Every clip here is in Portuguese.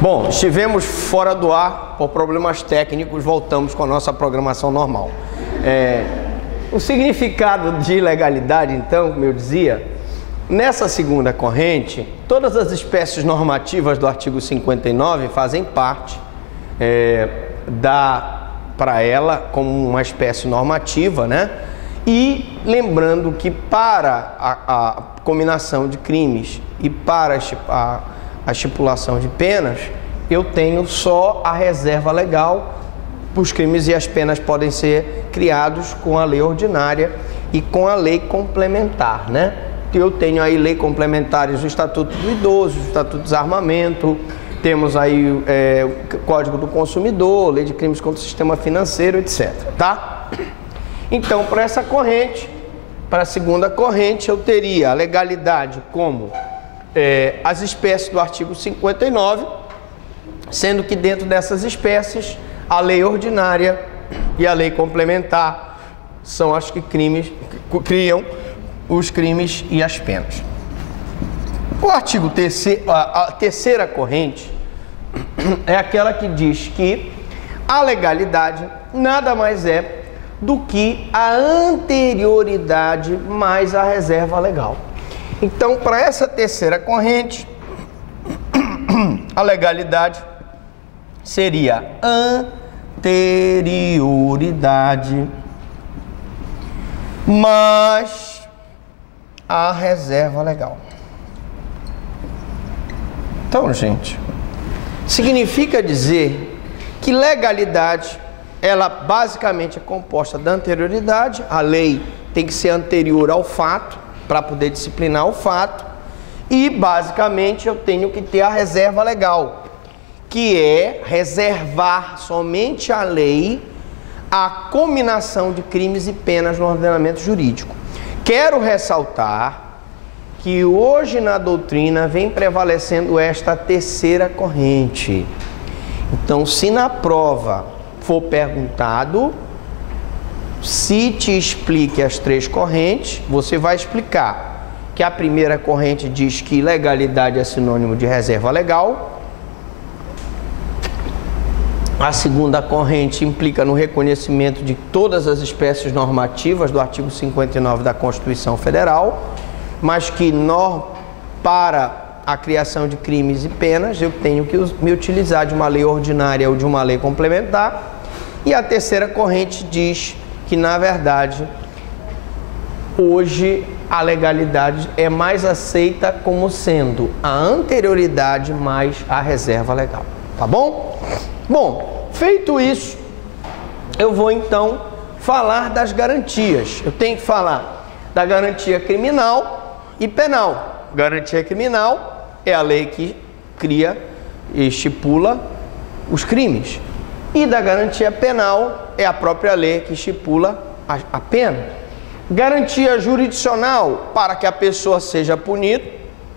Bom, estivemos fora do ar por problemas técnicos, voltamos com a nossa programação normal. O significado de ilegalidade, então, como eu dizia, nessa segunda corrente, todas as espécies normativas do artigo 59 fazem parte para ela como uma espécie normativa, né? E lembrando que para a cominação de crimes e para a estipulação de penas, eu tenho só a reserva legal. Os crimes e as penas podem ser criados com a lei ordinária e com a lei complementar, né? Eu tenho aí lei complementares do Estatuto do Idoso, do Estatuto do Desarmamento, temos aí o Código do Consumidor, Lei de Crimes contra o Sistema Financeiro, etc. Tá? Então, para essa corrente, para a segunda corrente, eu teria a legalidade como as espécies do artigo 59, sendo que dentro dessas espécies, a lei ordinária e a lei complementar são as que criam os crimes e as penas. O artigo terceiro, a terceira corrente é aquela que diz que a legalidade nada mais é do que a anterioridade mais a reserva legal. Então, para essa terceira corrente, a legalidade seria anterioridade mais a reserva legal. Então, gente, significa dizer que legalidade, ela basicamente é composta da anterioridade. A lei tem que ser anterior ao fato para poder disciplinar o fato, e basicamente eu tenho que ter a reserva legal, que é reservar somente à lei a cominação de crimes e penas no ordenamento jurídico. Quero ressaltar que hoje na doutrina vem prevalecendo esta terceira corrente. Então, se na prova for perguntado, se te explique as três correntes, você vai explicar que a primeira corrente diz que legalidade é sinônimo de reserva legal. A segunda corrente implica no reconhecimento de todas as espécies normativas do artigo 59 da Constituição Federal, mas que para a criação de crimes e penas eu tenho que me utilizar de uma lei ordinária ou de uma lei complementar. E a terceira corrente diz que, na verdade, hoje a legalidade é mais aceita como sendo a anterioridade mais a reserva legal. Tá bom? Bom, feito isso, eu vou então falar das garantias. Eu tenho que falar da garantia criminal e penal. Garantia criminal é a lei que cria e estipula os crimes. E da garantia penal é a própria lei que estipula a pena. Garantia jurisdicional, para que a pessoa seja punida,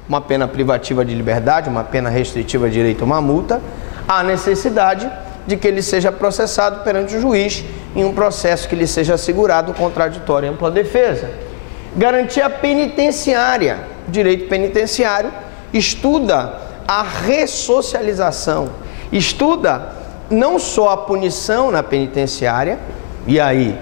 uma pena privativa de liberdade, uma pena restritiva de direito a uma multa, há necessidade de que ele seja processado perante o juiz em um processo que lhe seja assegurado contraditório e ampla defesa. Garantia penitenciária, direito penitenciário estuda a ressocialização, estuda não só a punição na penitenciária, e aí,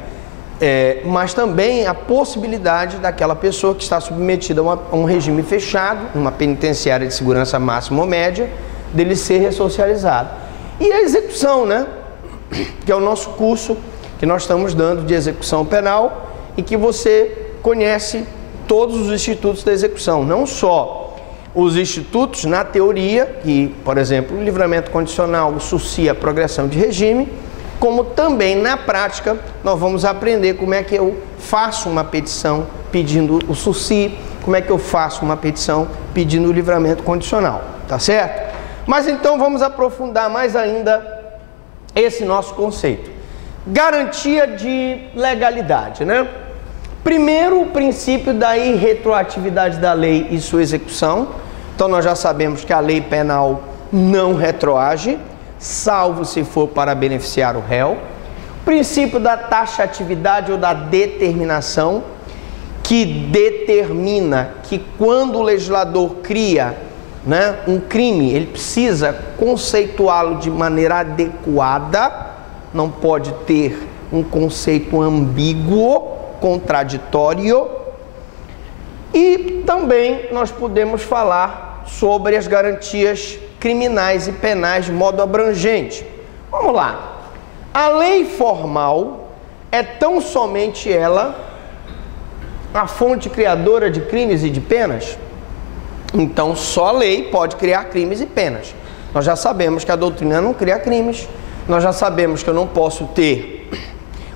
mas também a possibilidade daquela pessoa que está submetida a um regime fechado, uma penitenciária de segurança máxima ou média, dele ser ressocializado. E a execução, né? Que é o nosso curso que nós estamos dando de execução penal e que você conhece todos os institutos da execução, não só os institutos na teoria, que, por exemplo, o livramento condicional, o SUSI, a progressão de regime, como também na prática nós vamos aprender como é que eu faço uma petição pedindo o SUSI, como é que eu faço uma petição pedindo o livramento condicional, tá certo? Mas então vamos aprofundar mais ainda esse nosso conceito. Garantia de legalidade, né? Primeiro, o princípio da irretroatividade da lei e sua execução. Então, nós já sabemos que a lei penal não retroage, salvo se for para beneficiar o réu. O princípio da taxatividade ou da determinação, que determina que quando o legislador cria né, um crime, ele precisa conceituá-lo de maneira adequada, não pode ter um conceito ambíguo, contraditório. E também nós podemos falar sobre as garantias criminais e penais de modo abrangente. Vamos lá. A lei formal é tão somente ela a fonte criadora de crimes e de penas? Então, só a lei pode criar crimes e penas. Nós já sabemos que a doutrina não cria crimes, nós já sabemos que eu não posso ter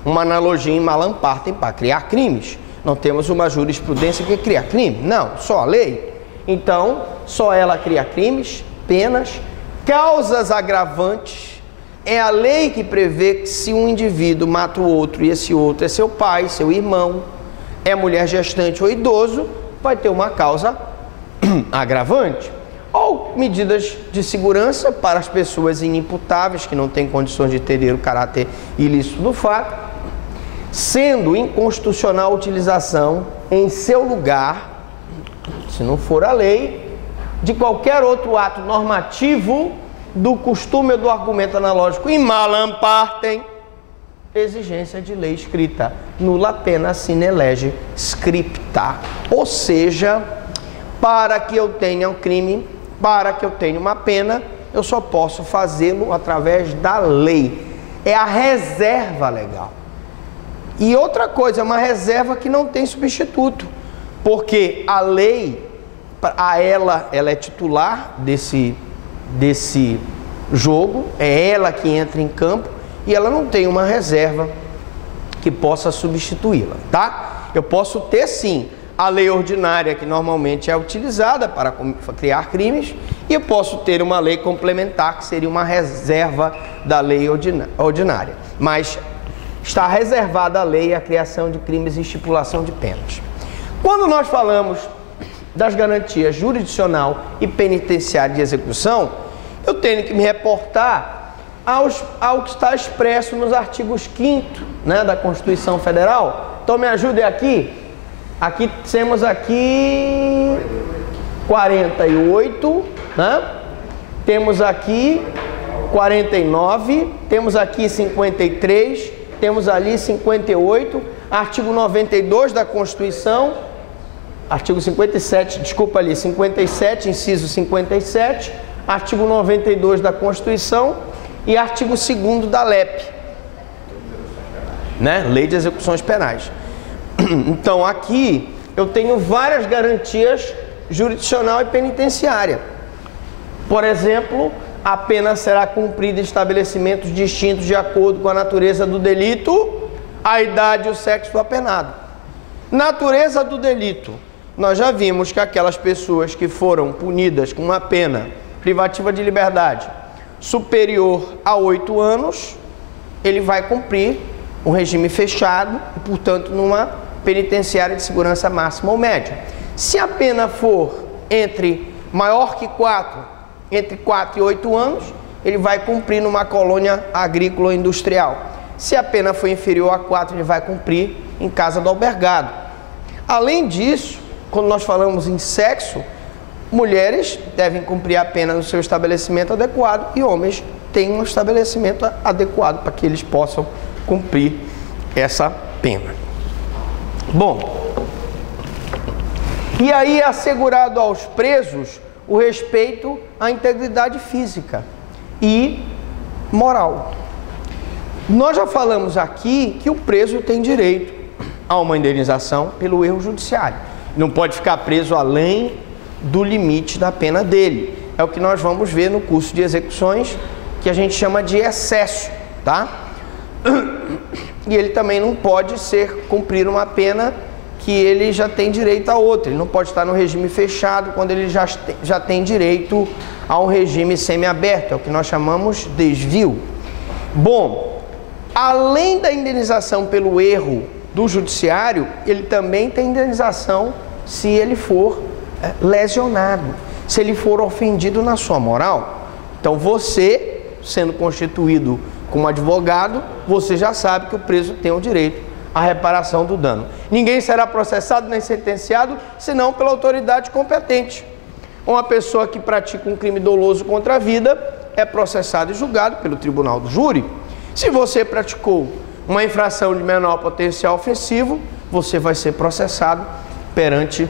uma analogia em Malam Partem para criar crimes. Não temos uma jurisprudência que cria crime, não, só a lei. Então, só ela cria crimes, penas, causas agravantes. É a lei que prevê que se um indivíduo mata o outro e esse outro é seu pai, seu irmão, é mulher gestante ou idoso, vai ter uma causa agravante. Ou medidas de segurança para as pessoas inimputáveis que não têm condições de ter o caráter ilícito do fato, sendo inconstitucional a utilização em seu lugar, se não for a lei, de qualquer outro ato normativo do costume ou do argumento analógico em Malam Partem, exigência de lei escrita, nulla pena sine lege scripta. Ou seja, para que eu tenha um crime, para que eu tenha uma pena, eu só posso fazê-lo através da lei. É a reserva legal. E outra coisa, é uma reserva que não tem substituto, porque a lei, ela é titular desse jogo, é ela que entra em campo e ela não tem uma reserva que possa substituí-la, tá? Eu posso ter sim a lei ordinária, que normalmente é utilizada para criar crimes, e eu posso ter uma lei complementar, que seria uma reserva da lei ordinária, mas está reservada a lei a criação de crimes e estipulação de penas. Quando nós falamos das garantias jurisdicional e penitenciária de execução, eu tenho que me reportar ao que está expresso nos artigos 5º, né, da Constituição Federal. Então me ajudem aqui. Aqui temos aqui 48, né? Temos aqui 49, temos aqui 53, temos ali 58, artigo 92 da Constituição, artigo 57, desculpa ali, 57, inciso 57, artigo 92 da Constituição e artigo 2º da LEP, né? Lei de Execuções Penais. Então aqui eu tenho várias garantias jurisdicional e penitenciária. Por exemplo, a pena será cumprida em estabelecimentos distintos de acordo com a natureza do delito, a idade e o sexo do apenado. Natureza do delito. Nós já vimos que aquelas pessoas que foram punidas com uma pena privativa de liberdade superior a 8 anos, ele vai cumprir um regime fechado e, portanto, numa penitenciária de segurança máxima ou média. Se a pena for maior que 4, entre 4 e 8 anos, ele vai cumprir numa colônia agrícola ou industrial. Se a pena for inferior a 4, ele vai cumprir em casa do albergado. Além disso, quando nós falamos em sexo, mulheres devem cumprir a pena no seu estabelecimento adequado e homens têm um estabelecimento adequado para que eles possam cumprir essa pena. Bom, e aí é assegurado aos presos o respeito à integridade física e moral. Nós já falamos aqui que o preso tem direito a uma indenização pelo erro judiciário. Não pode ficar preso além do limite da pena dele. É o que nós vamos ver no curso de execuções, que a gente chama de excesso, tá? E ele também não pode cumprir uma pena que ele já tem direito a outra. Ele não pode estar no regime fechado quando ele já tem direito a um regime semiaberto, é o que nós chamamos de desvio. Bom, além da indenização pelo erro do judiciário, ele também tem indenização se ele for lesionado, se ele for ofendido na sua moral. Então você, sendo constituído como advogado, você já sabe que o preso tem o direito à reparação do dano. Ninguém será processado nem sentenciado senão pela autoridade competente. uma pessoa que pratica um crime doloso contra a vida é processado e julgado pelo tribunal do júri. Se você praticou uma infração de menor potencial ofensivo, você vai ser processado perante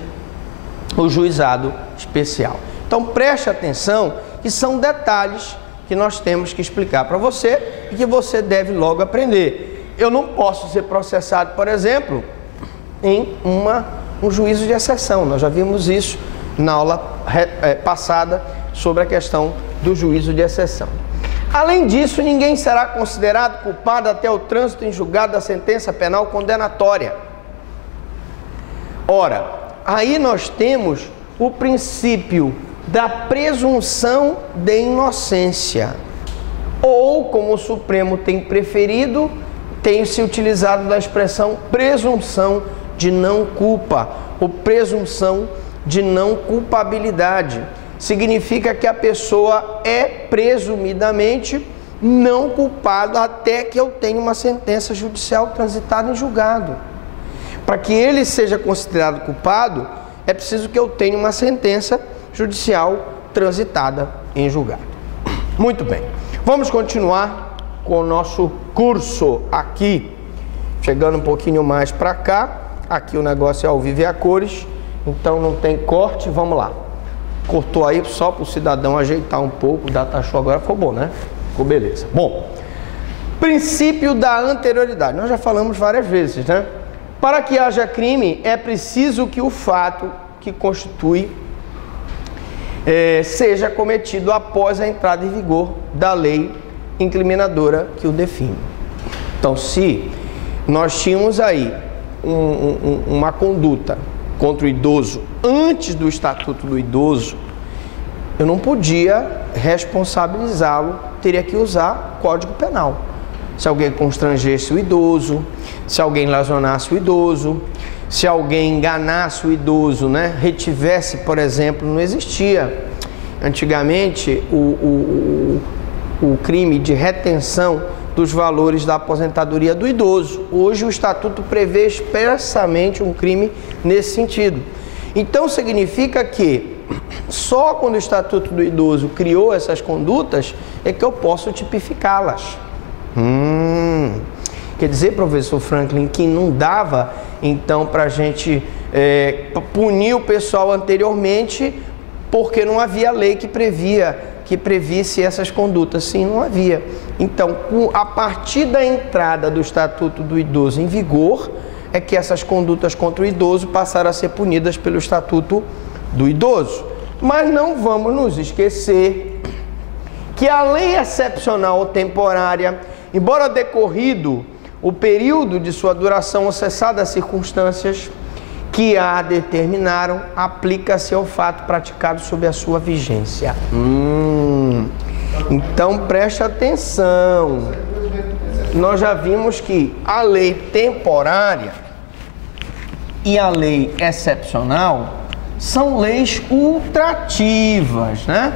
o juizado especial. Então preste atenção que são detalhes que nós temos que explicar para você e que você deve logo aprender. Eu não posso ser processado, por exemplo, em um juízo de exceção. Nós já vimos isso na aula passada sobre a questão do juízo de exceção. Além disso, ninguém será considerado culpado até o trânsito em julgado da sentença penal condenatória. Ora, aí nós temos o princípio da presunção de inocência, ou, como o Supremo tem preferido, tem se utilizado da expressão presunção de não culpa, ou presunção de não culpabilidade. Significa que a pessoa é presumidamente não culpada até que eu tenha uma sentença judicial transitada em julgado. Para que ele seja considerado culpado, é preciso que eu tenha uma sentença judicial transitada em julgado. Muito bem, vamos continuar com o nosso curso aqui, chegando um pouquinho mais para cá. Aqui o negócio é ao vivo e a cores, então não tem corte. Vamos lá, cortou aí só para o cidadão ajeitar um pouco. O data show agora ficou bom, né? Ficou beleza. Bom, princípio da anterioridade, nós já falamos várias vezes, né? Para que haja crime, é preciso que o fato que constitui seja cometido após a entrada em vigor da lei incriminadora que o define. Então, se nós tínhamos aí uma conduta contra o idoso antes do Estatuto do Idoso, eu não podia responsabilizá-lo, teria que usar Código Penal. Se alguém constrangesse o idoso, se alguém lesionasse o idoso, se alguém enganasse o idoso, né? Retivesse, por exemplo, não existia antigamente o crime de retenção dos valores da aposentadoria do idoso. Hoje o Estatuto prevê expressamente um crime nesse sentido. Então significa que só quando o Estatuto do Idoso criou essas condutas é que eu posso tipificá-las. Quer dizer, professor Franklin, que não dava então para a gente punir o pessoal anteriormente porque não havia lei que previsse essas condutas. Sim, não havia. Então, a partir da entrada do Estatuto do Idoso em vigor, é que essas condutas contra o idoso passaram a ser punidas pelo Estatuto do Idoso. Mas não vamos nos esquecer que a lei excepcional ou temporária, embora decorrido o período de sua duração ou cessada as circunstâncias que a determinaram, aplica-se ao fato praticado sob a sua vigência. Então preste atenção. Nós já vimos que a lei temporária e a lei excepcional são leis ultrativas, né?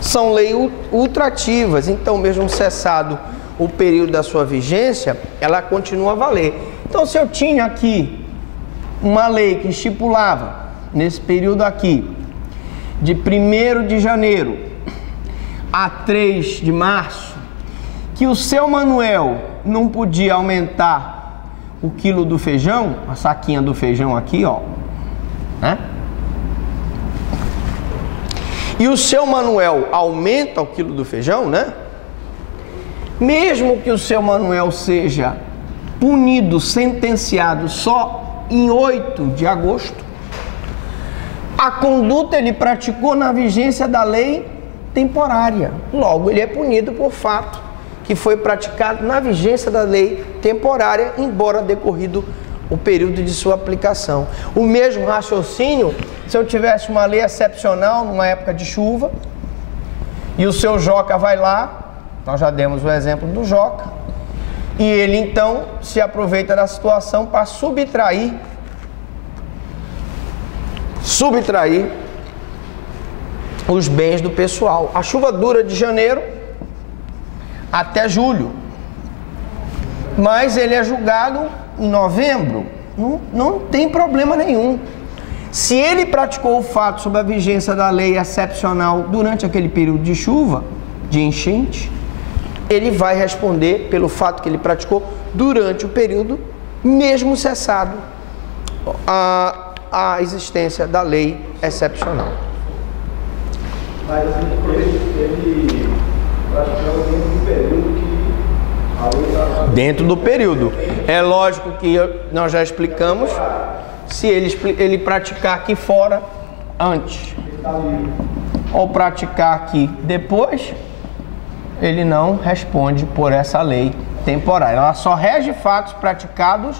São leis ultrativas. Então, mesmo cessado o período da sua vigência, ela continua a valer. Então, se eu tinha aqui uma lei que estipulava, nesse período aqui, de 1º de janeiro a 3 de março, que o seu Manuel não podia aumentar o quilo do feijão, a saquinha do feijão aqui, ó, né? E o seu Manuel aumenta o quilo do feijão, né? Mesmo que o seu Manuel seja punido, sentenciado só em 8 de agosto, a conduta ele praticou na vigência da lei temporária. Logo, ele é punido por fato que foi praticado na vigência da lei temporária, embora decorrido o período de sua aplicação. O mesmo raciocínio, se eu tivesse uma lei excepcional numa época de chuva, e o seu Joca vai lá, nós já demos o exemplo do Joca, e ele então se aproveita da situação para subtrair os bens do pessoal. A chuva dura de janeiro até julho, mas ele é julgado em novembro, não tem problema nenhum. Se ele praticou o fato sob a vigência da lei excepcional durante aquele período de chuva, de enchente, ele vai responder pelo fato que ele praticou durante o período, mesmo cessado a existência da lei excepcional. Mas ele praticou dentro do período que a lei estava... Dentro do período. É lógico que nós já explicamos, se ele praticar aqui fora antes, ou praticar aqui depois, ele não responde por essa lei temporária. Ela só rege fatos praticados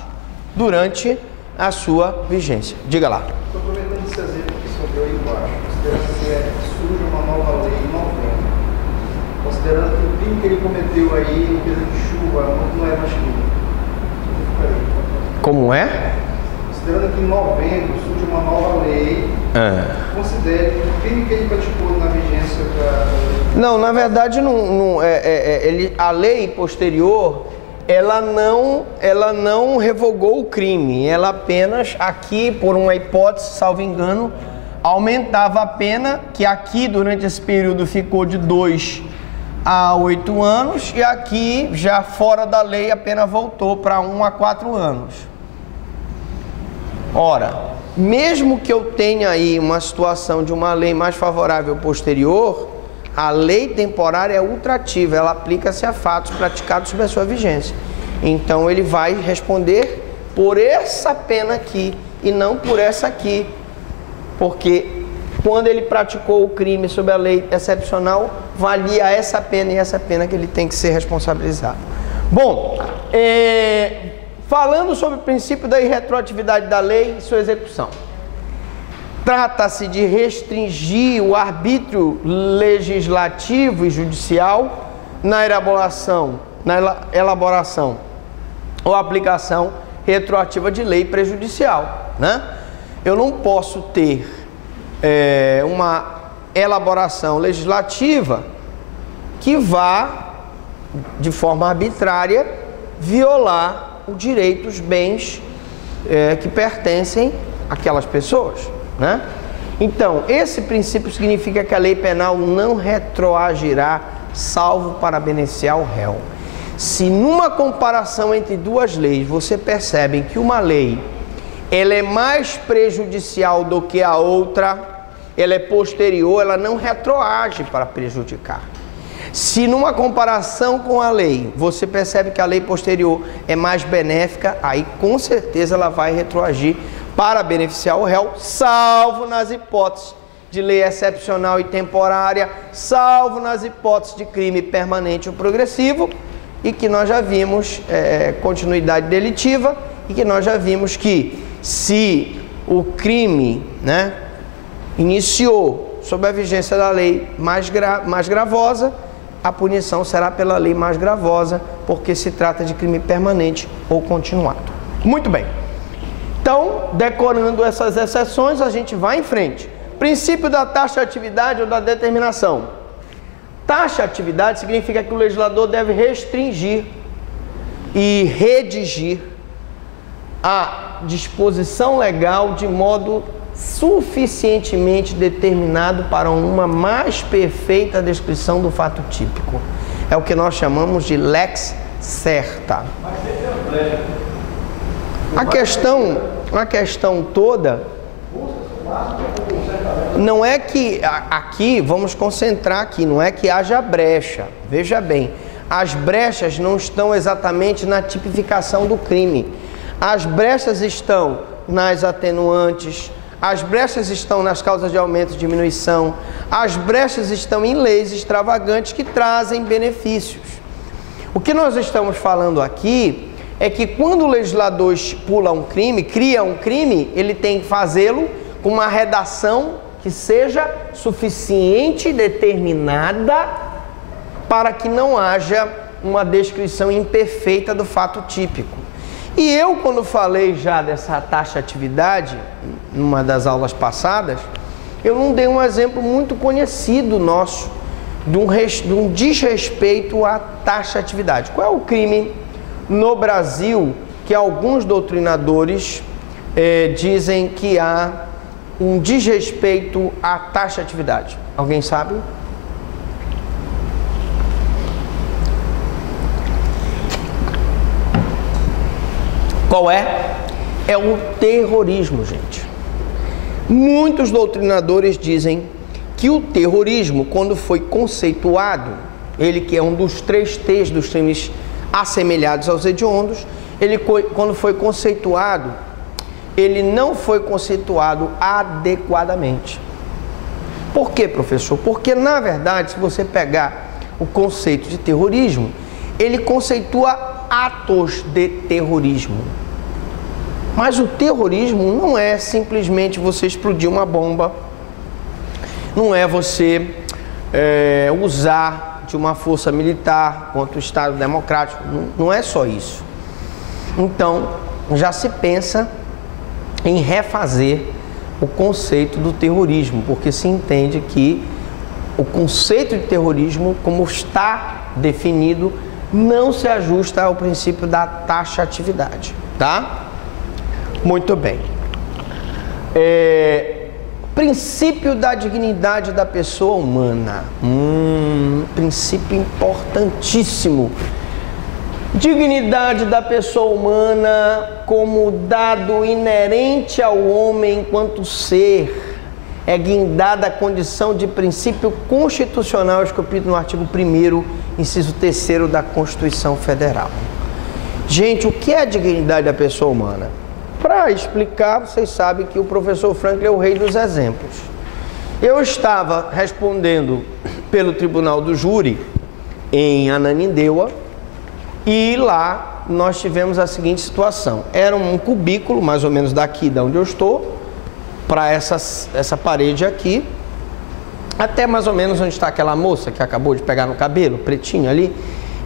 durante a sua vigência. Diga lá. Estou aproveitando esse exemplo que o senhor deu aí embaixo, considerando que surge uma nova lei em novembro, considerando que o crime que ele cometeu aí no período de chuva não é mais crime. Como é? Considerando que em novembro surge uma nova lei, considere que o crime que ele praticou na vigência da... Não, na verdade, a lei posterior, ela não revogou o crime, ela apenas aqui, por uma hipótese, salvo engano, aumentava a pena, que aqui durante esse período ficou de 2 a 8 anos, e aqui, já fora da lei, a pena voltou para 1 a 4 anos. Ora, mesmo que eu tenha aí uma situação de uma lei mais favorável posterior, a lei temporária é ultrativa, ela aplica-se a fatos praticados sob a sua vigência. Então ele vai responder por essa pena aqui e não por essa aqui, porque quando ele praticou o crime sob a lei excepcional, valia essa pena e essa pena que ele tem que ser responsabilizado. Bom, falando sobre o princípio da irretroatividade da lei e sua execução. Trata-se de restringir o arbítrio legislativo e judicial na elaboração ou aplicação retroativa de lei prejudicial, né? Eu não posso ter uma elaboração legislativa que vá, de forma arbitrária, violar o direito, os bens que pertencem àquelas pessoas, né? Então, esse princípio significa que a lei penal não retroagirá, salvo para beneficiar o réu. Se numa comparação entre duas leis, você percebe que uma lei ela é mais prejudicial do que a outra, ela é posterior, ela não retroage para prejudicar. Se numa comparação com a lei, você percebe que a lei posterior é mais benéfica, aí com certeza ela vai retroagir para beneficiar o réu, salvo nas hipóteses de lei excepcional e temporária, salvo nas hipóteses de crime permanente ou progressivo, e que nós já vimos continuidade delitiva, e que nós já vimos que se o crime, né, iniciou sob a vigência da lei mais gravosa, a punição será pela lei mais gravosa, porque se trata de crime permanente ou continuado. Muito bem. Então, decorando essas exceções, a gente vai em frente. Princípio da taxatividade ou da determinação. Taxatividade significa que o legislador deve restringir e redigir a disposição legal de modo suficientemente determinado para uma mais perfeita descrição do fato típico. É o que nós chamamos de lex certa. A questão toda não é que aqui, vamos concentrar aqui, não é que haja brecha. Veja bem, as brechas não estão exatamente na tipificação do crime. As brechas estão nas atenuantes, as brechas estão nas causas de aumento e diminuição, as brechas estão em leis extravagantes que trazem benefícios. O que nós estamos falando aqui é que quando o legislador estipula um crime, cria um crime, ele tem que fazê-lo com uma redação que seja suficiente e determinada para que não haja uma descrição imperfeita do fato típico. E eu, quando falei já dessa taxatividade, numa das aulas passadas, eu não dei um exemplo muito conhecido nosso de um desrespeito à taxatividade. Qual é o crime no Brasil que alguns doutrinadores dizem que há um desrespeito à taxatividade? Alguém sabe? Qual é? É o terrorismo, gente. Muitos doutrinadores dizem que o terrorismo, quando foi conceituado, ele que é um dos 3 T's dos crimes assemelhados aos hediondos, ele quando foi conceituado, ele não foi conceituado adequadamente. Por quê, professor? Porque, na verdade, se você pegar o conceito de terrorismo, ele conceitua atos de terrorismo. Mas o terrorismo não é simplesmente você explodir uma bomba, não é você usar de uma força militar contra o Estado Democrático, não é só isso. Então, já se pensa em refazer o conceito do terrorismo, porque se entende que o conceito de terrorismo, como está definido, não se ajusta ao princípio da taxatividade, tá? Muito bem. Princípio da dignidade da pessoa humana. Princípio importantíssimo. Dignidade da pessoa humana como dado inerente ao homem enquanto ser, é guindada a condição de princípio constitucional esculpido no artigo 1º, inciso 3º da Constituição Federal. Gente, o que é a dignidade da pessoa humana? Para explicar, vocês sabem que o professor Franklin é o rei dos exemplos. Eu estava respondendo pelo Tribunal do Júri em Ananindeua e lá nós tivemos a seguinte situação. Era um cubículo, mais ou menos daqui de onde eu estou, para essa parede aqui, até mais ou menos onde está aquela moça que acabou de pegar no cabelo, pretinho ali,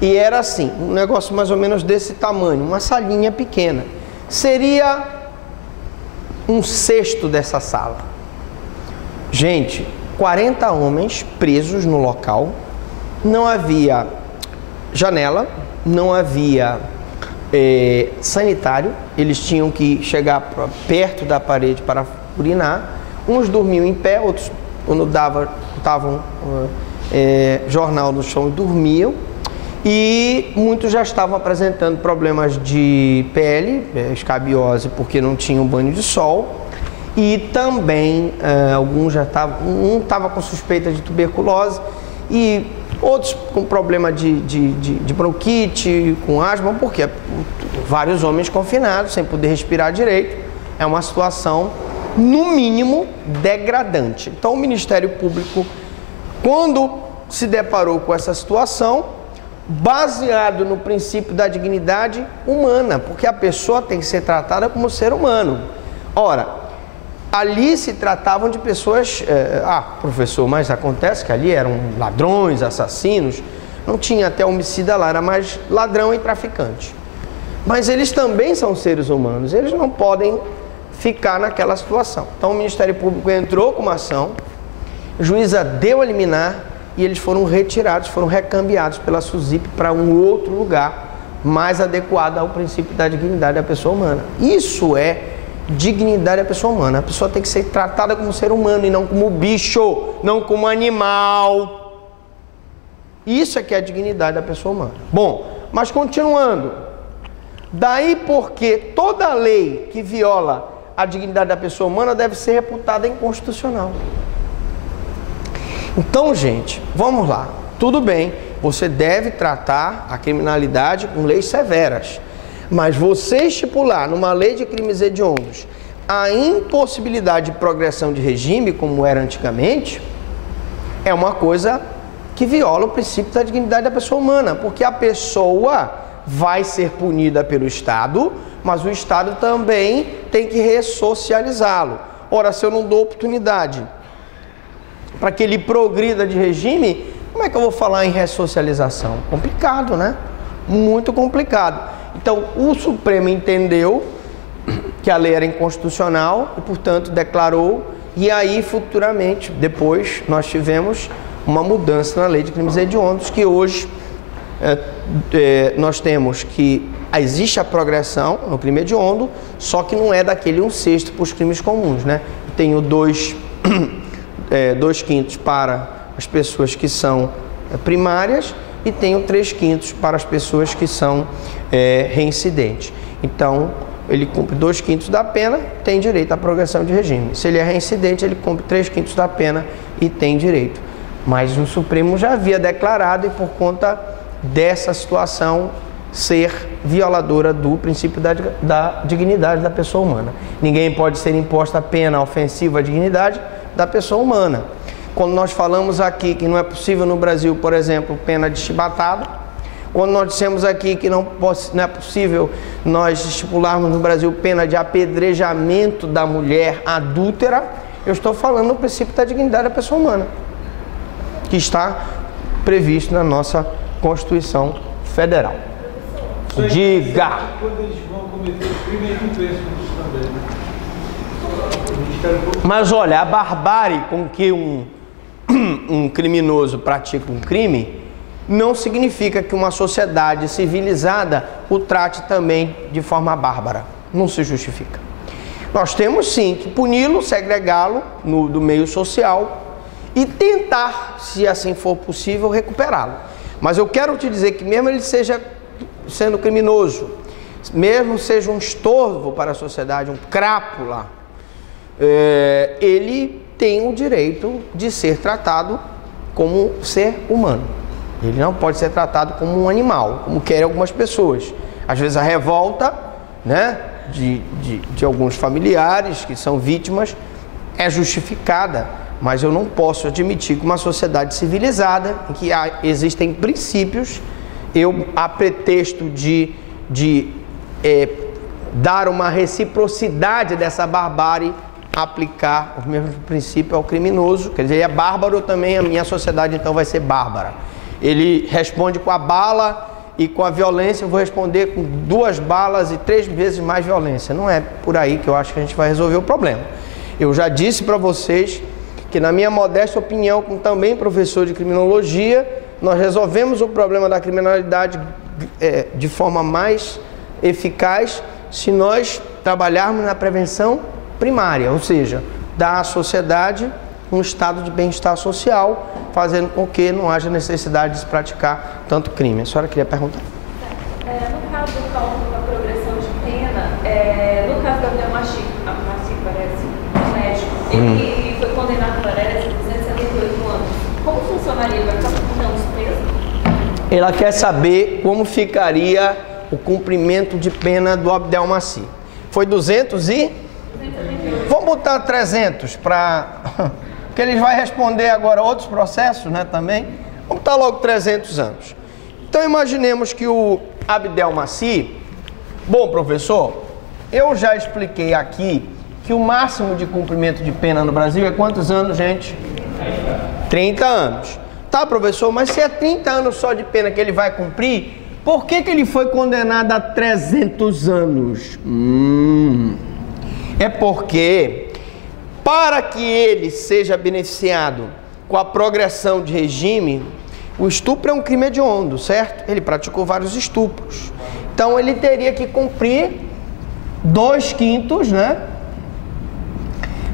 e era assim, um negócio mais ou menos desse tamanho, uma salinha pequena. Seria um sexto dessa sala. Gente, 40 homens presos no local, não havia janela, não havia sanitário, eles tinham que chegar perto da parede para urinar, uns dormiam em pé, outros quando estavam jornal no chão e dormiam, e muitos já estavam apresentando problemas de pele, escabiose, porque não tinham banho de sol, e também alguns já estavam, um estava com suspeita de tuberculose e outros com problema de bronquite, com asma, porque vários homens confinados, sem poder respirar direito, é uma situação, no mínimo, degradante. Então o Ministério Público, quando se deparou com essa situação, baseado no princípio da dignidade humana, porque a pessoa tem que ser tratada como ser humano. Ora, ali se tratavam de pessoas... professor, mas acontece que ali eram ladrões, assassinos, não tinha até homicida lá, era mais ladrão e traficante. Mas eles também são seres humanos, eles não podem ficar naquela situação. Então o Ministério Público entrou com uma ação, a juíza deu a liminar e eles foram retirados, foram recambiados pela SUSIP para um outro lugar mais adequado ao princípio da dignidade da pessoa humana. Isso é dignidade da pessoa humana. A pessoa tem que ser tratada como ser humano e não como bicho, não como animal. Isso é que é a dignidade da pessoa humana. Bom, mas continuando. Daí porque toda lei que viola a dignidade da pessoa humana deve ser reputada inconstitucional. Então, gente, vamos lá. Tudo bem, você deve tratar a criminalidade com leis severas. Mas você estipular numa lei de crimes hediondos a impossibilidade de progressão de regime, como era antigamente, é uma coisa que viola o princípio da dignidade da pessoa humana, porque a pessoa vai ser punida pelo Estado, mas o Estado também tem que ressocializá-lo. Ora, se eu não dou oportunidade para que ele progrida de regime, como é que eu vou falar em ressocialização? Complicado, né? Muito complicado. Então, o Supremo entendeu que a lei era inconstitucional e, portanto, declarou, e aí, futuramente, depois, nós tivemos uma mudança na lei de crimes hediondos, que hoje nós temos que existe a progressão no crime hediondo, só que não é daquele 1/6 para os crimes comuns, né? tenho 2 quintos para as pessoas que são primárias e tenho 3/5 para as pessoas que são reincidentes. Então, ele cumpre 2/5 da pena, tem direito à progressão de regime. Se ele é reincidente, ele cumpre 3/5 da pena e tem direito. Mas o Supremo já havia declarado, e por conta dessa situação ser violadora do princípio da dignidade da pessoa humana. Ninguém pode ser imposta a pena ofensiva à dignidade da pessoa humana. Quando nós falamos aqui que não é possível no Brasil, por exemplo, pena de chibatada, quando nós dissemos aqui que não é possível nós estipularmos no Brasil pena de apedrejamento da mulher adúltera, eu estou falando do princípio da dignidade da pessoa humana, que está previsto na nossa Constituição Federal. Diga! Quando eles vão cometer o crime, eles não pensam nisso também, né? Mas olha, a barbárie com que um criminoso pratica um crime não significa que uma sociedade civilizada o trate também de forma bárbara. Não se justifica. Nós temos sim que puni-lo, segregá-lo do meio social e tentar, se assim for possível, recuperá-lo. Mas eu quero te dizer que mesmo ele seja sendo criminoso, mesmo seja um estorvo para a sociedade, um crápula, ele tem o direito de ser tratado como ser humano. Ele não pode ser tratado como um animal, como querem algumas pessoas. Às vezes a revolta, né, de alguns familiares que são vítimas é justificada, mas eu não posso admitir que uma sociedade civilizada, em que existem princípios, a pretexto de dar uma reciprocidade dessa barbárie, aplicar o mesmo princípio ao criminoso. Quer dizer, ele é bárbaro também, a minha sociedade então vai ser bárbara. Ele responde com a bala e com a violência, eu vou responder com 2 balas e 3 vezes mais violência. Não é por aí que eu acho que a gente vai resolver o problema. Eu já disse para vocês que, na minha modesta opinião, como também professor de criminologia, nós resolvemos o problema da criminalidade de forma mais eficaz se nós trabalharmos na prevenção primária, ou seja, dar à sociedade um estado de bem-estar social, fazendo com que não haja necessidade de se praticar tanto crime. A senhora queria perguntar? No caso do cálculo da progressão de pena, no caso da Abdel Maci, parece, o médico, ele foi condenado, parece, 278 anos. Como funcionaria? Ele vai ficar com anos preso? Ela quer saber como ficaria o cumprimento de pena do Abdel Maci. Foi 200 e... Vamos botar 300 para... Porque ele vai responder agora outros processos, né, também. Vamos botar logo 300 anos. Então, imaginemos que o Abdel Maci... Bom, professor, eu já expliquei aqui que o máximo de cumprimento de pena no Brasil é quantos anos, gente? 30 anos. Tá, professor, mas se é 30 anos só de pena que ele vai cumprir, por que ele foi condenado a 300 anos? É porque, para que ele seja beneficiado com a progressão de regime, o estupro é um crime hediondo, certo? Ele praticou vários estupros. Então, ele teria que cumprir 2/5, né,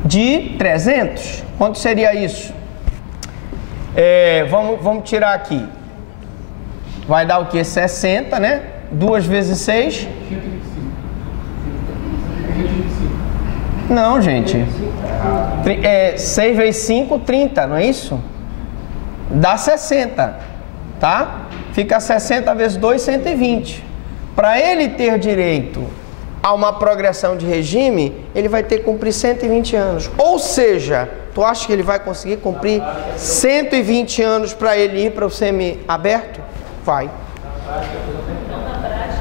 de 300. Quanto seria isso? Vamos tirar aqui. Vai dar o quê? 60, né? 2 vezes 6... Não, gente. 6 vezes 5, 30, não é isso? Dá 60, tá? Fica 60 vezes 2, 120. Para ele ter direito a uma progressão de regime, ele vai ter que cumprir 120 anos. Ou seja, tu acha que ele vai conseguir cumprir 120 anos para ele ir para o semi-aberto? Vai.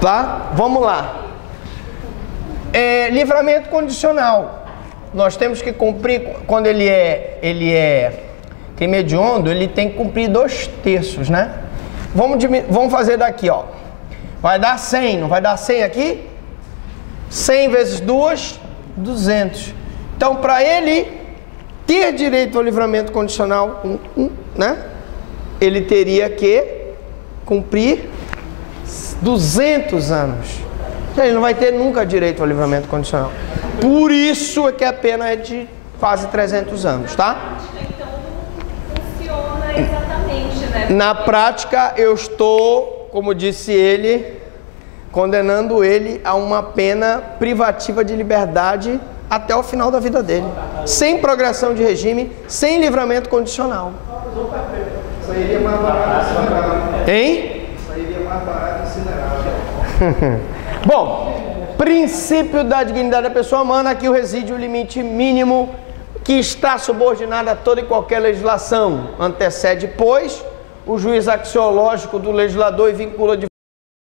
Tá? Vamos lá. Livramento condicional. Nós temos que cumprir, quando ele é crime hediondo, ele tem que cumprir 2/3, né? Vamos fazer daqui, ó. Vai dar 100, não vai dar 100 aqui? 100 vezes 2, 200. Então, para ele ter direito ao livramento condicional, né? Ele teria que cumprir 200 anos. Ele não vai ter nunca direito ao livramento condicional. Por isso é que a pena é de quase 300 anos, tá? Então não funciona exatamente, né? Na prática, eu estou, como disse ele, condenando ele a uma pena privativa de liberdade até o final da vida dele. Sem progressão de regime, sem livramento condicional. Sairia mais barato incinerável. Hein? Sairia mais barato incinerável. Bom, princípio da dignidade da pessoa humana, aqui o reside o limite mínimo que está subordinado a toda e qualquer legislação. Antecede, pois, o juiz axiológico do legislador e vincula de